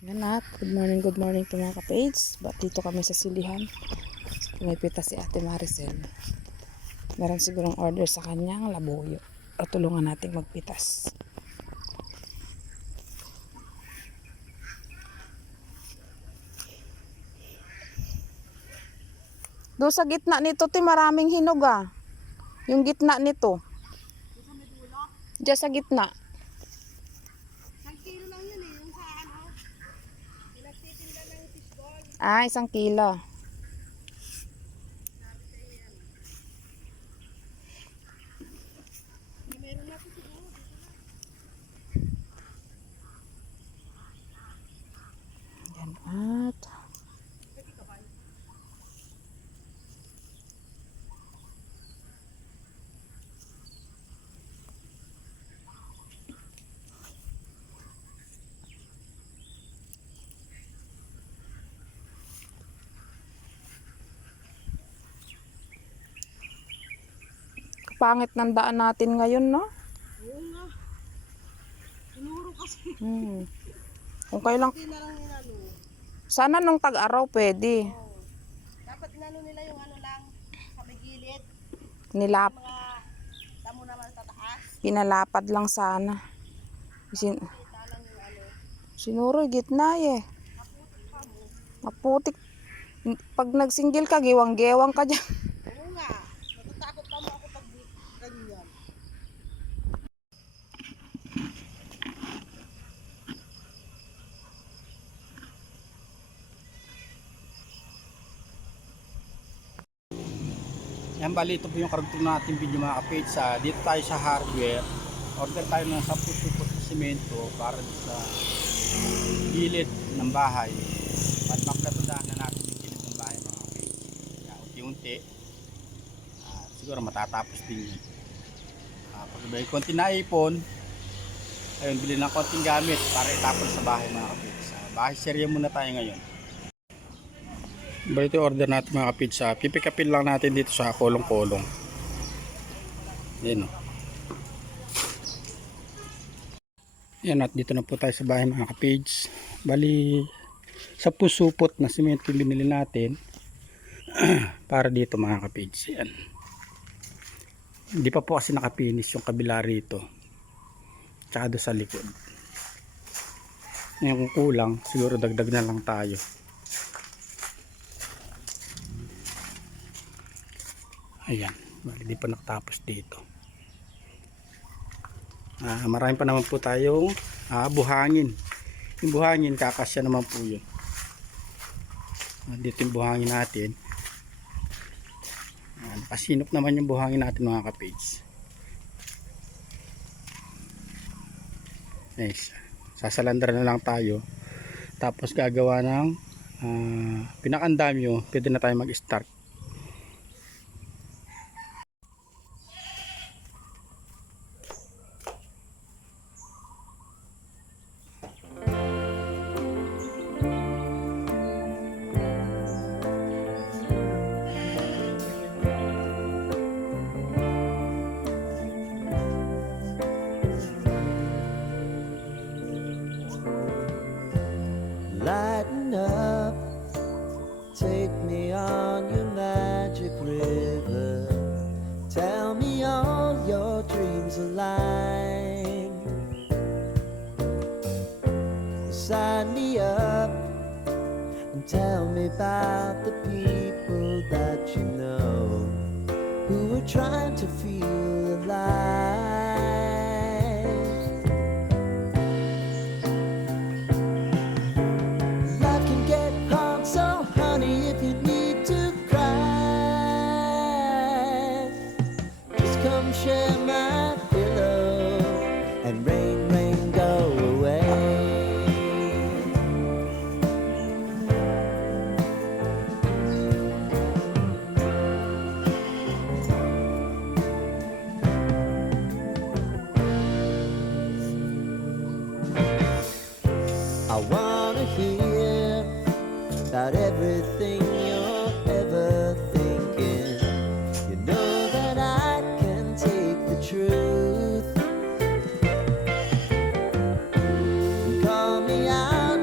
Yan at good morning to mga ka-page. Ba't dito kami sa silihan? Pumipita si Ate Maricel. Meron sigurong order sa kanyang labuyo. O tulungan natin magpitas. Do sa gitna nito, maraming hinog ah. Yung gitna nito. Diyan sa gitna. Kilo lang yun eh, yung sa ano, pinagtitinda ng fishball. Ah, 1 kilo. Meron na po siguro. Yan at pangit ng daan natin ngayon, no? Oo nga. Sinuro kasi. Kung kailang, Hindi na lang ninalo. sana nung tag-araw pwede. Oo. Dapat inano nila yung ano lang, sa may gilid. Nilap, Mga damo naman sa taas. pinalapad lang sana. Kita lang yung ano. Sinuro, gitna eh. Maputik. Pag nagsinggil ka, giwang-gewang ka dyan. Oo nga. Natatakot pa mo ako pag ganyan. Yan, bali ito po yung karugtong natin video mga kapage. Dito tayo sa hardware. Order tayo ng 10 supot na simento para sa gilid ng bahay. At magkatudahan na natin yung gilid ng bahay mga kapage. Yan, unti-unti. Siguro matatapos din yun. Pag may konti na ipon, ayun, bili ng konting gamit para itapon sa bahay mga kapage. Bahay serye muna tayo ngayon. Ba ito order natin mga kapitsa. Pipikapin lang natin dito sa kolong-kolong. Yan o. Yan at dito na po tayo sa bahay mga kapage. Bali sa pusupot na simento binili natin para dito mga kapage. Yan. Hindi pa po kasi nakapinis yung kabila rito. Tsaka doon sa likod. Ngayon kung kulang siguro dagdag na lang tayo. Ayan, hindi pa nakatapos dito. Marami pa naman po tayong buhangin. Yung buhangin, kakasya naman po yun. Dito yung buhangin natin. Pasinop naman yung buhangin natin mga kapage. Nice. Sasalandra na lang tayo. Tapos gagawa ng pinakandamyo, pwede na tayo mag-start. Lighten up, take me on your magic river. Tell me all your dreams align. Sign me up and tell me about the people that you know who are trying to feel alive. Share my pillow and rain, rain, go away. I wanna hear about everything you're ever thinking. You know that I can take the truth. Call me out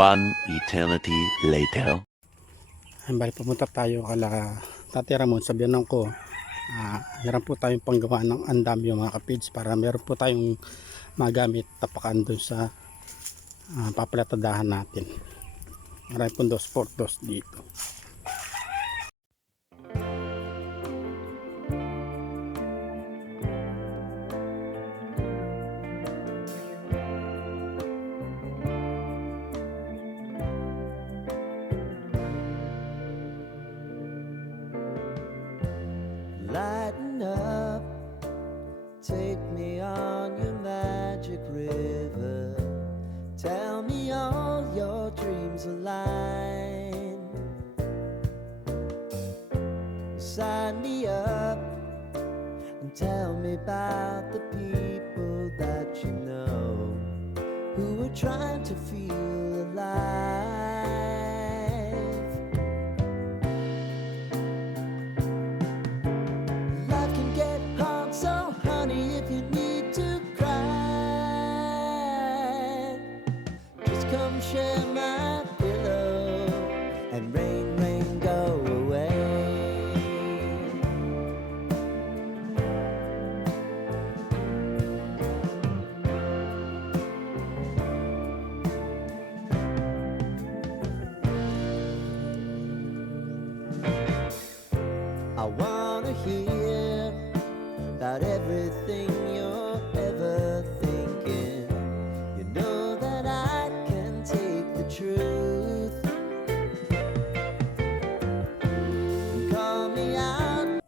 One eternity later. Ay, bali, pumunta tayo kala Tati Ramon. Sabihan ko, hiram po tayong panggawa ng andamyo mga kapids para meron po tayong magamit tapakan doon sa papalatadahan natin. Marami pong dos for dos dito. Lighten up, take me on your magic river. Tell me all your dreams align. Sign me up and tell me about the people that you know who are trying to feel alive. Life can get hard, so honey, if you need to cry, just come share my pillow and rain, rain, go away. I wanna hear about everything you're ever thinking. You know that I can take the truth. Call me out.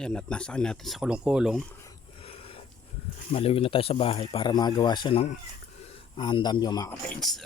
Ayan, at nasa natin sa kulong-kulong. Maliwi na tayo sa bahay para magawa siya ng andamyo mga kapids.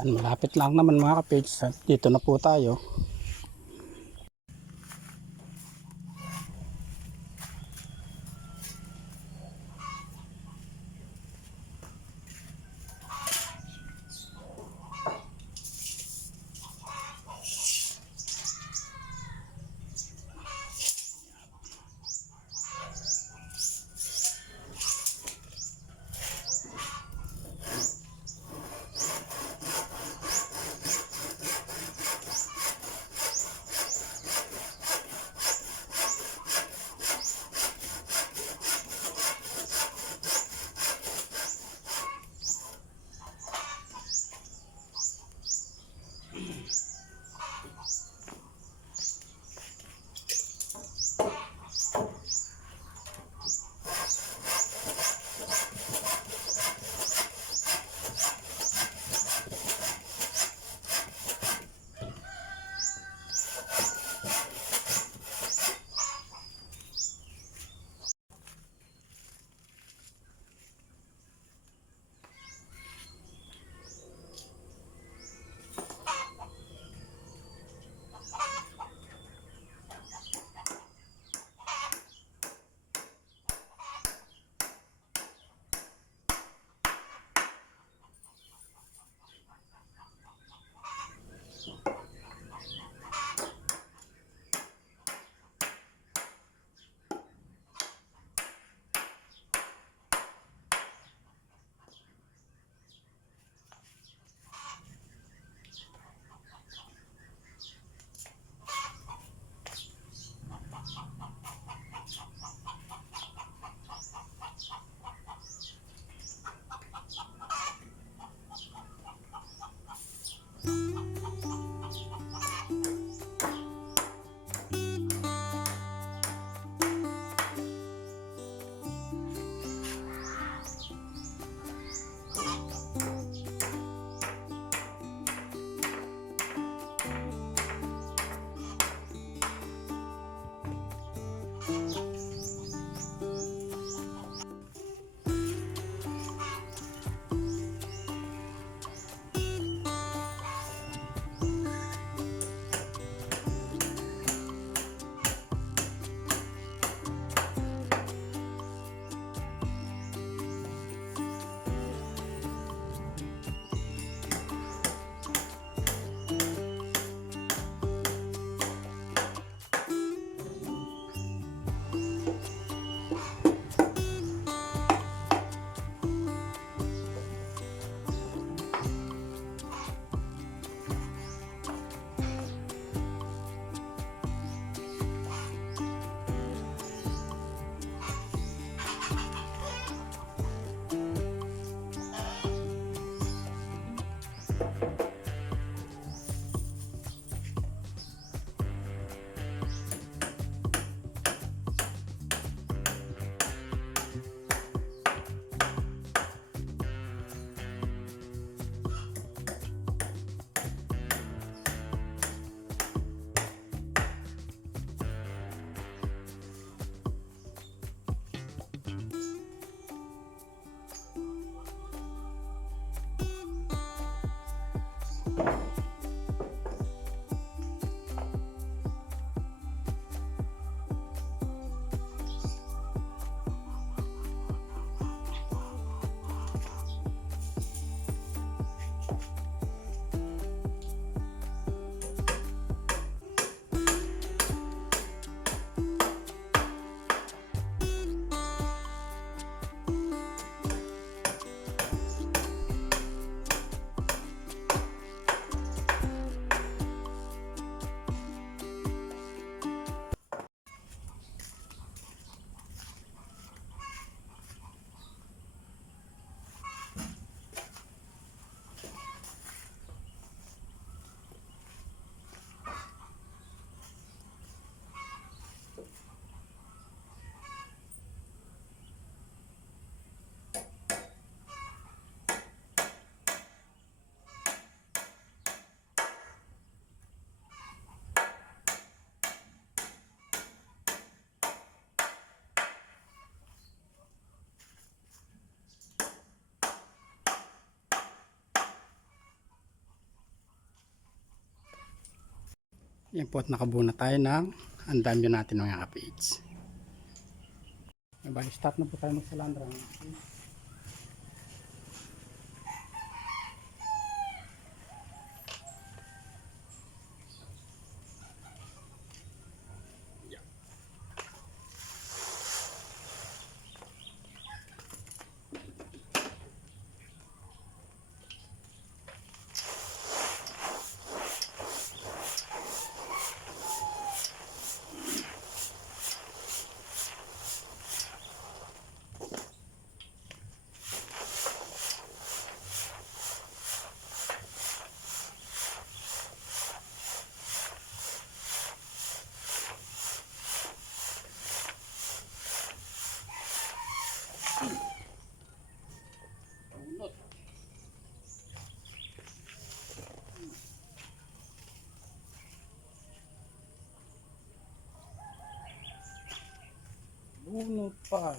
Malapit lang naman mga kapids. Dito na po tayo. Yan po at nakabuo na tayo ng andamyo natin mga kapage. Bali, start na po tayo magsalandrang. Bunot pa.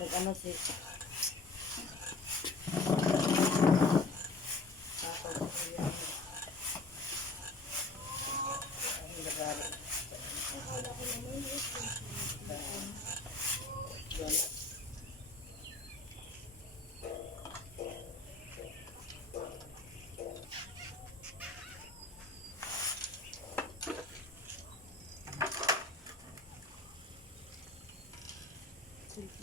Nag-ano si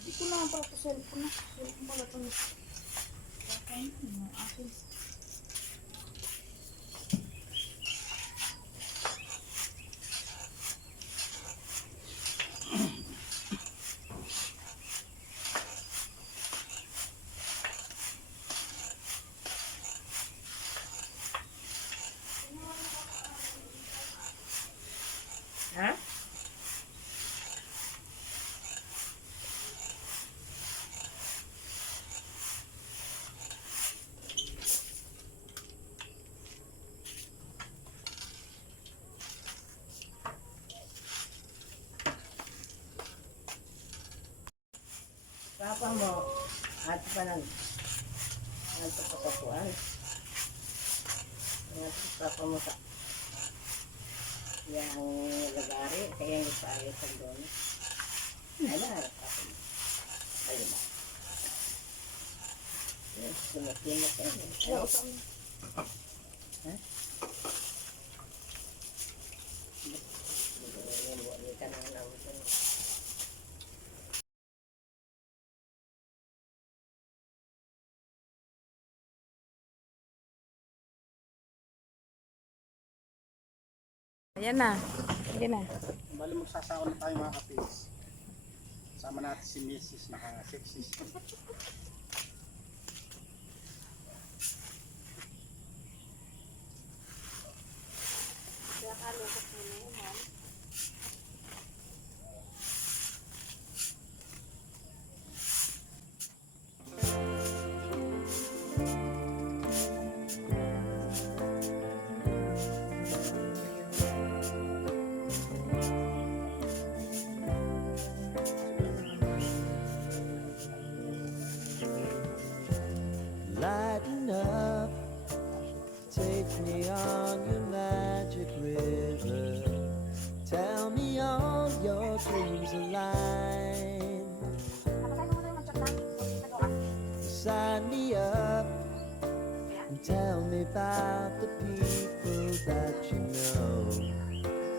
Hindi ko lang para ito cellphone na. Cellphone pala ito. Akin. Ha? Papa mo, at pa nang ato pa kapuan. At papa mo sa yang lagari, kaya yung paayos sa doon. Ano, harap papa mo. Ayun na. Sumot-sumot ka. Ayaw, usap mo. Ha? Hindi ka nang nawin. Ayan na. Sige na. Bali magsasako na tayo mga kapits. Sama natin si Mrs. Naka-sexy. Lighten up, take me on your magic river. Tell me all your dreams align. Sign me up and tell me about the people that you know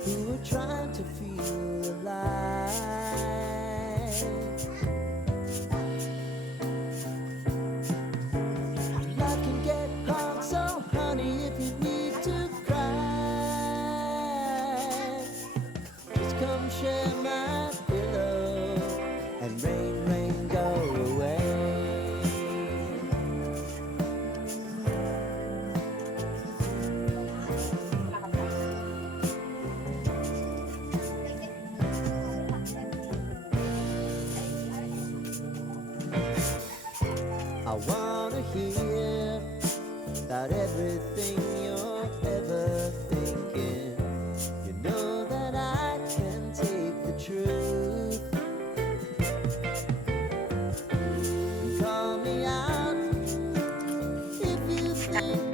who are trying to feel alive. Life can get hard, so honey, if you need to cry, just come share my pillow and rain, rain, go away. I wanna hear about everything you're ever thinking. You know that I can take the truth. Call me out if you think